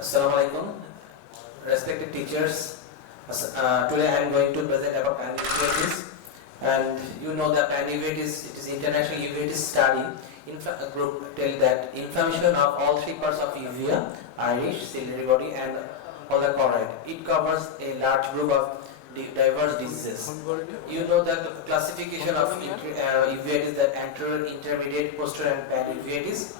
Assalamu alaikum, respected teachers. Today I am going to present about Panuveitis, and you know that Panuveitis, it is international uveitis study. Group tell that inflammation of all three parts of uvea, iris, ciliary body, and other choroid. It covers a large group of diverse diseases. You know that the classification of uveitis that anterior, intermediate, posterior, and panuveitis.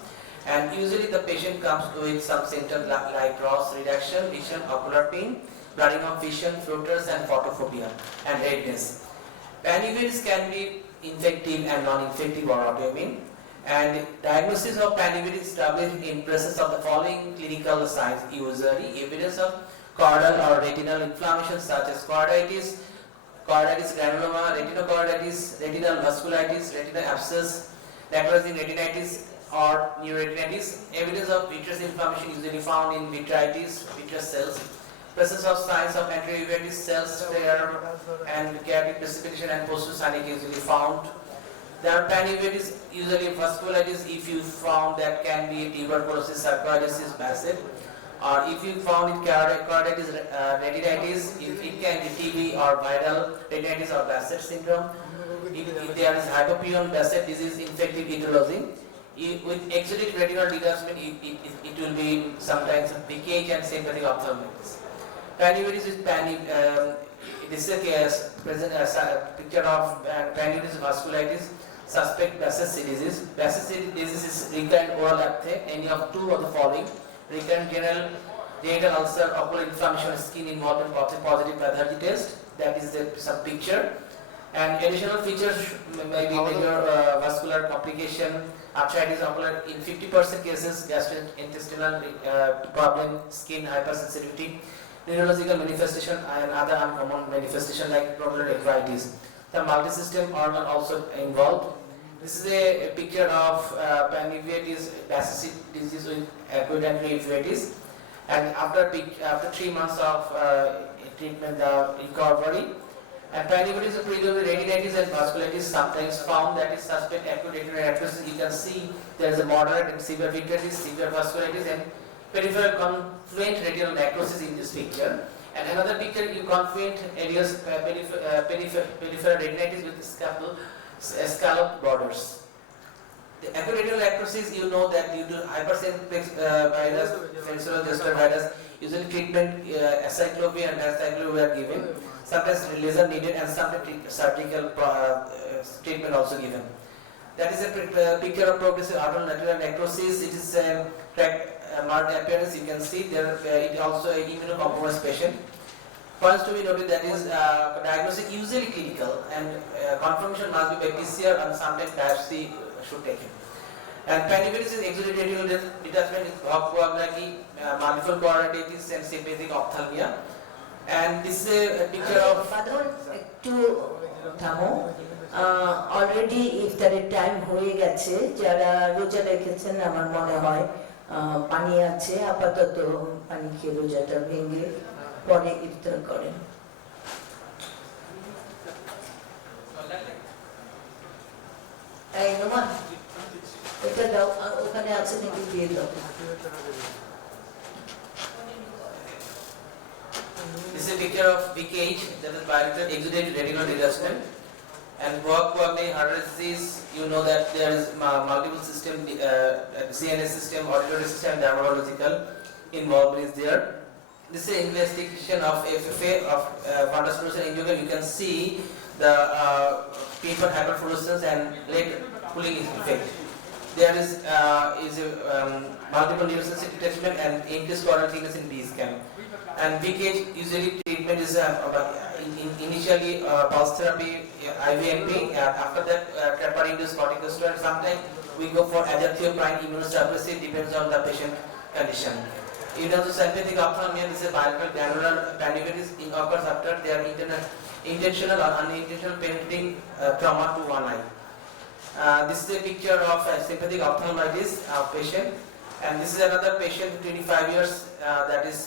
And usually the patient comes with some symptoms like gross reduction, vision, ocular pain, blurring of vision, floaters, and photophobia, and redness. Panuveitis can be infective and non-infective or autoimmune. And diagnosis of panuveitis is established in presence of the following clinical signs, usually evidence of choroidal or retinal inflammation such as choroiditis, choroiditis granuloma, retinochoroiditis, retinal vasculitis, retinal abscess, necrosing retinitis, or neuroretinitis. Evidence of vitreous inflammation usually found in vitritis, vitreous cells. Presence of signs of anterior uveitis, cells, flare, and chaotic precipitation and postsyanic usually found. There are panuveitis, usually vasculitis, if you found that can be tuberculosis, sarcoidosis, basset, or if you found it choroiditis, retinitis, it can be TB or viral retinitis or basset syndrome. If there is hypopyon, basset disease, infective etiology. With exudate retinal detachment, it will be sometimes leakage and sympathetic ophthalmitis. Panuveitis is this is a case, present a picture of panuveitis vasculitis, suspect Basset disease. Basset disease is recurrent oral apathy, any of two of the following: recurrent genital ulcer, ocular inflammation, skin involvement, positive pathology test. That is some picture. And additional features may be major vascular complication, arthritis, ocular, in 50% cases, gastrointestinal problem, skin hypersensitivity, neurological manifestation, and other uncommon manifestation like glomerular nephritis. The multi-system organ also involved. This is a picture of panuveitis, Basset disease with acute anterior uveitis, and after 3 months of treatment, the recovery. And panuveitis is predominantly retinitis and vasculitis, sometimes found that is suspect acute retinal necrosis. You can see there is a moderate and severe vitritis, severe vasculitis, and peripheral confluent retinal necrosis in this picture. And another picture, you confluent areas, peripheral retinitis with scallop borders. The acute retinal necrosis, you know that due to hypersensitive virus, sensory virus, usually treatment acyclovir and acyclovir are given. Sometimes laser needed and sometimes surgical treatment also given. That is a picture of progressive retinal necrosis. It is a marked appearance. You can see there. It is also a immunocompromised patient. Points to be noted that is diagnosis usually clinical and confirmation must be by PCR and sometimes biopsy should take it. And panuveitis is exudate retinal detachment is multiple choroiditis and sympathetic ophthalmia. And this is a picture of already ইফতারের time হয়ে গেছে যারা রোজা রেখেছেন আমার মনে হয় পানি আছে আপাতত পানি খেয়ে রোজাটা ভেঙে পরে ইফতার করেন এই নোমান এটা দাও ওখানে আছে নাকি দিয়ে দাও This is a picture of BKH, that is bilateral exudate retinal detachment. And Coag-Coagne heart disease, you know that there is multiple system, CNS system, auditory system, dermatological involvement is there. This is investigation of FFA of fundus fluorescence angiogram. You can see the paper hyperfluorescence and leg pulling effect. There is multiple neurosensitive detachment and increased coronal thickness in B scan. And BKH usually treatment is initially pulse therapy, IVNP. After that, treprine-induced corticosteroid. Sometimes we go for azathioprine immunosuppressive, depends on the patient condition. In terms of sympathetic ophthalmia, this is bilateral granular panuveitis occurs after their intentional or unintentional penetrating trauma to one eye. This is a picture of sympathetic ophthalmitis patient. And this is another patient, 25 years, that is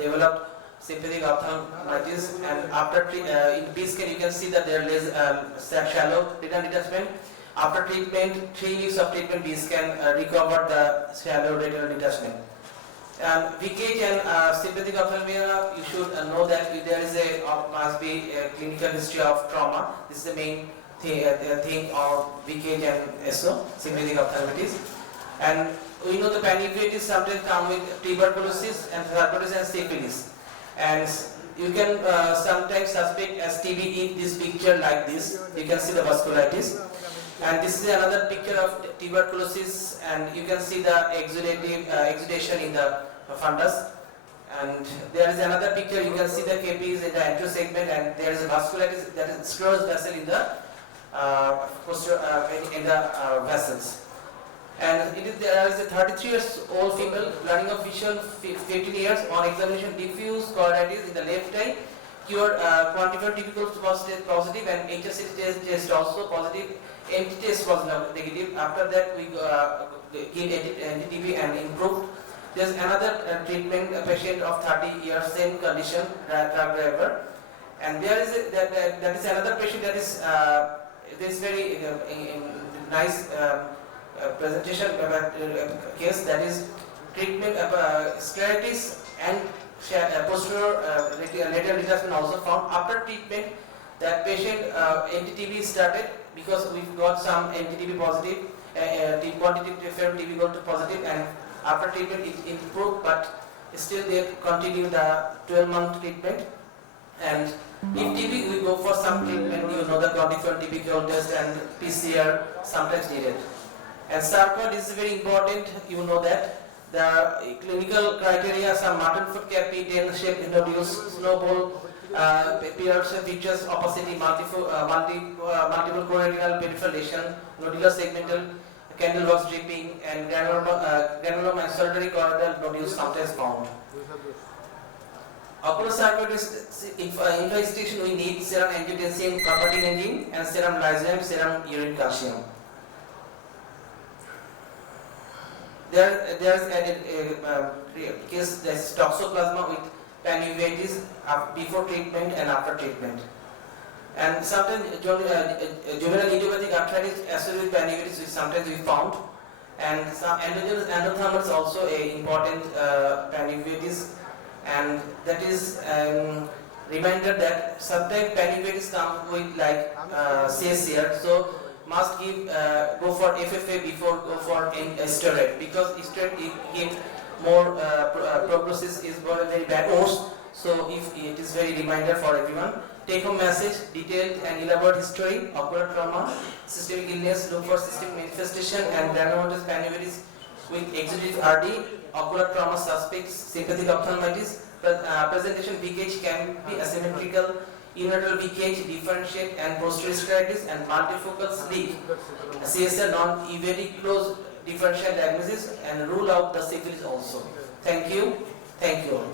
developed sympathetic ophthalmitis. And after in B scan, you can see that there is shallow retinal detachment. After treatment, 3 weeks of treatment, B scan recovered the shallow retinal detachment. VKH and sympathetic ophthalmia, you should know that there is must be a clinical history of trauma. This is the main thing of VKH and SO, sympathetic ophthalmitis. And we know the panuveitis sometimes come with tuberculosis and tuberculosis and syphilis. And you can sometimes suspect as TB in this picture like this. You can see the vasculitis. And this is another picture of tuberculosis, and you can see the exudation in the fundus. And there is another picture, you can see the KPs in the anterior segment, and there is a vasculitis, that is sclerosed vessel in the vessels. And there is a 33 years old female, learning of vision 15 years, on examination diffuse choroiditis in the left eye, cured quantified TB equals to positive, and HSC test also positive. Empty test was negative. After that, we gave anti-TB and improved. There is another treatment, a patient of 30 years, same condition, truck driver. And there is that is another patient that is this very nice presentation case, that is treatment scleritis and posterior lateral detachment also found. After treatment, that patient anti-TB started, because we got some anti-TB positive, quantitative TB equal to positive, and after treatment it improved, but still they continue the 12-month treatment. And if TB, we go for some treatment, you know, the quantified TB equal test and PCR sometimes needed. And sarcod is very important, you know that. The clinical criteria, some mutton foot cap, P10 shape nodules, snowball, appearance features, opacity, multiple choroidal peripheral lesion, nodular segmental, candlebox dripping, and granuloma and solitary choroidal nodules sometimes found. Ocular sarcoidosis investigation, we need serum angiotensin converting enzyme and serum lysozyme, serum urine calcium. There is a case, that is toxoplasma with panuveitis before treatment and after treatment. And sometimes juvenile idiopathic arthritis associated with panuveitis sometimes we found. And some endogenous endothermal is also a important panuveitis, and that is reminder that sometimes panuveitis come with like CSCR, so must give go for FFA before go for steroid, because steroid give more prognosis is very bad worse. So if it is very reminder for everyone. Take home message: detailed and elaborate history, ocular trauma, systemic illness, look for systemic manifestation and granulomatous panuveitis with exudative RD, ocular trauma suspects, sympathetic ophthalmitis. Presentation VKH can be asymmetrical, unilateral VKH, differentiate and posterior scleritis and multifocal sleep. CSR non-evadic close differential diagnosis and rule out the syphilis also. Thank you. Thank you all.